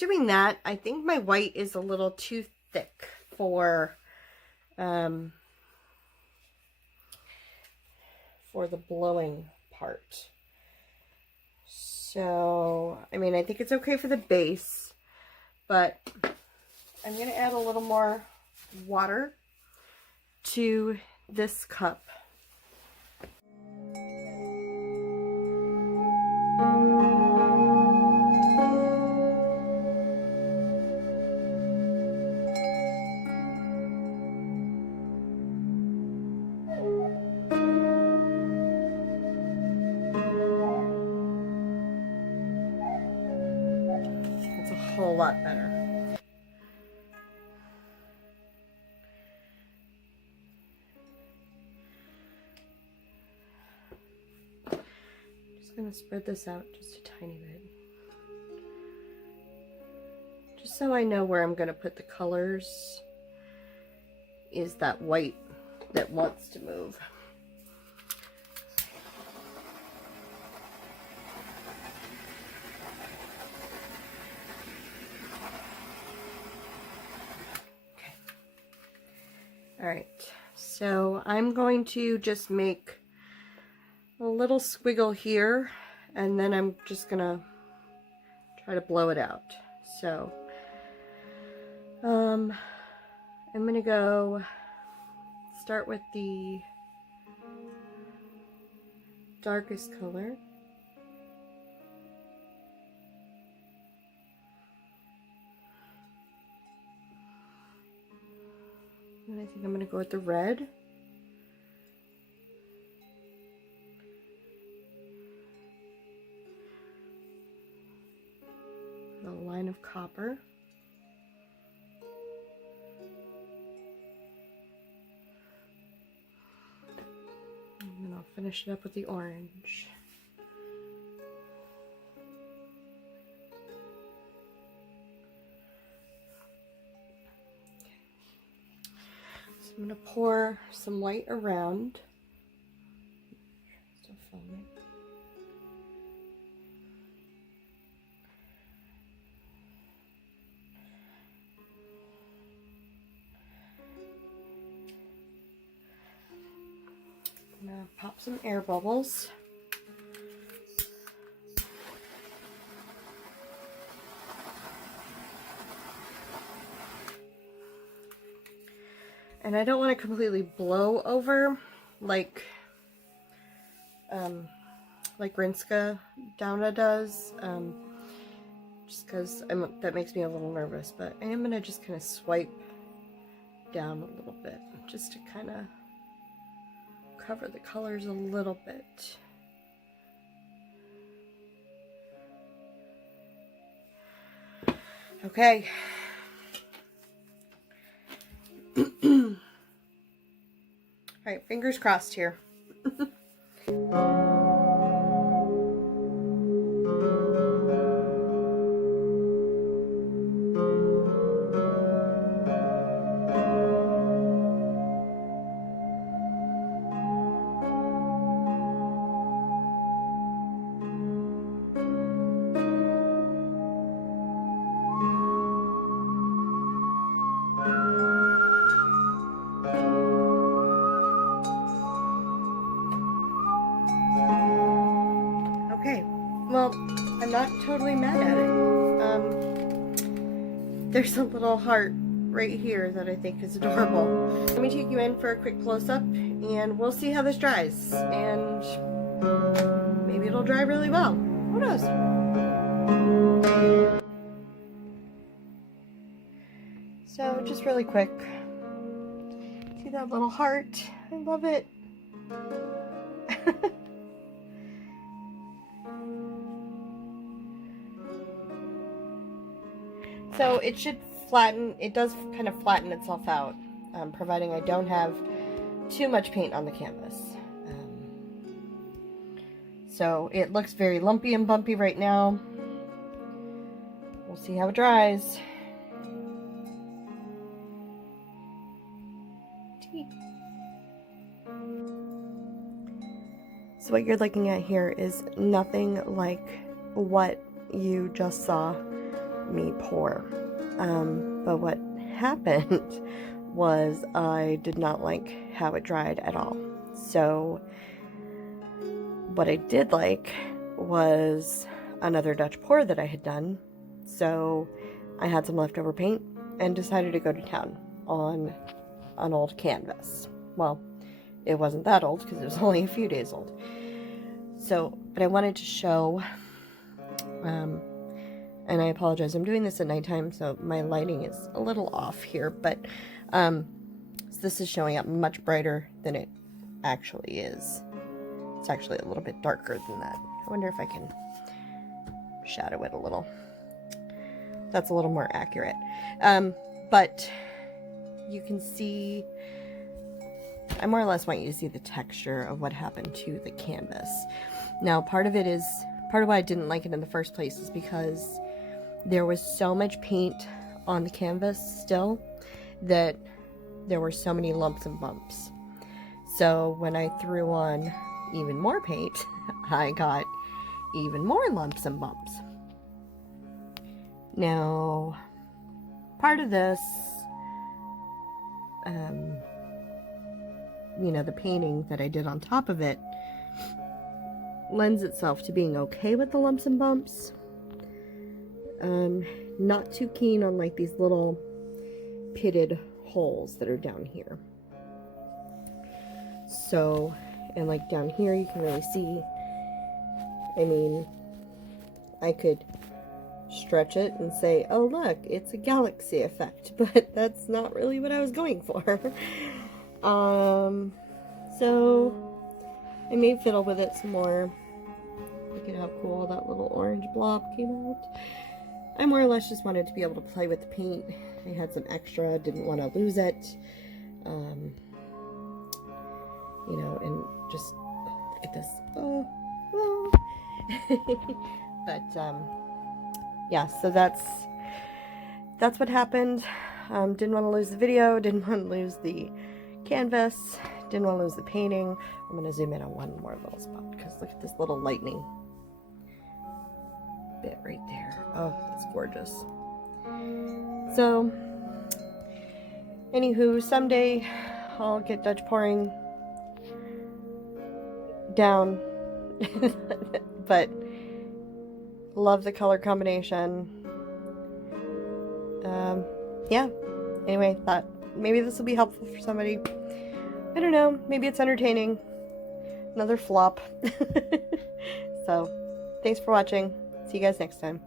doing that, I think my white is a little too thick for the blowing part. So, I mean, I think it's okay for the base, but I'm going to add a little more water to this cup. It's a whole lot better. Just gonna spread this out just a tiny bit. Just so I know where I'm gonna put the colors is that white that wants to move. All right, so I'm going to just make a little squiggle here, and then I'm just gonna try to blow it out. So I'm gonna go start with the darkest color. And I think I'm going to go with the red. The line of copper. And then I'll finish it up with the orange. I'm going to pour some white around. Still filming. I'm going to pop some air bubbles. And I don't want to completely blow over like Rinska Downa does, just because that makes me a little nervous. But I am going to just kind of swipe down a little bit, just to kind of cover the colors a little bit. Okay. All right, fingers crossed here. Okay, well, I'm not totally mad at it. There's a little heart right here that I think is adorable. Let me take you in for a quick close-up, and we'll see how this dries. And maybe it'll dry really well. Who knows? So, just really quick. See that little heart? I love it. So it should flatten, it does kind of flatten itself out, providing I don't have too much paint on the canvas. So it looks very lumpy and bumpy right now. We'll see how it dries. So what you're looking at here is nothing like what you just saw me pour. But what happened was I did not like how it dried at all. So what I did like was another Dutch pour that I had done. So I had some leftover paint and decided to go to town on an old canvas. Well, it wasn't that old because it was only a few days old. So, but I wanted to show, and I apologize, I'm doing this at nighttime, so my lighting is a little off here, but so this is showing up much brighter than it actually is. It's actually a little bit darker than that. I wonder if I can shadow it a little. That's a little more accurate. But you can see, I more or less want you to see the texture of what happened to the canvas. Now, part of why I didn't like it in the first place is because there was so much paint on the canvas still that there were so many lumps and bumps. So when I threw on even more paint, I got even more lumps and bumps. Now, part of this, you know, the painting that I did on top of it lends itself to being okay with the lumps and bumps. Not too keen on like these little pitted holes that are down here. So, and like down here you can really see, I mean, I could stretch it and say, oh look, it's a galaxy effect, but that's not really what I was going for. So I may fiddle with it some more. Look at how cool that little orange blob came out. I more or less just wanted to be able to play with the paint. I had some extra, didn't want to lose it. You know, and just look at this. Oh. But yeah, so that's what happened. Didn't want to lose the video, didn't want to lose the canvas, didn't want to lose the painting. I'm going to zoom in on one more little spot because look at this little lightning bit right there. Oh, that's gorgeous. So, anywho, someday I'll get Dutch pouring down, but love the color combination. Yeah, anyway, thought maybe this will be helpful for somebody. I don't know, maybe it's entertaining. Another flop. So, thanks for watching. See you guys next time.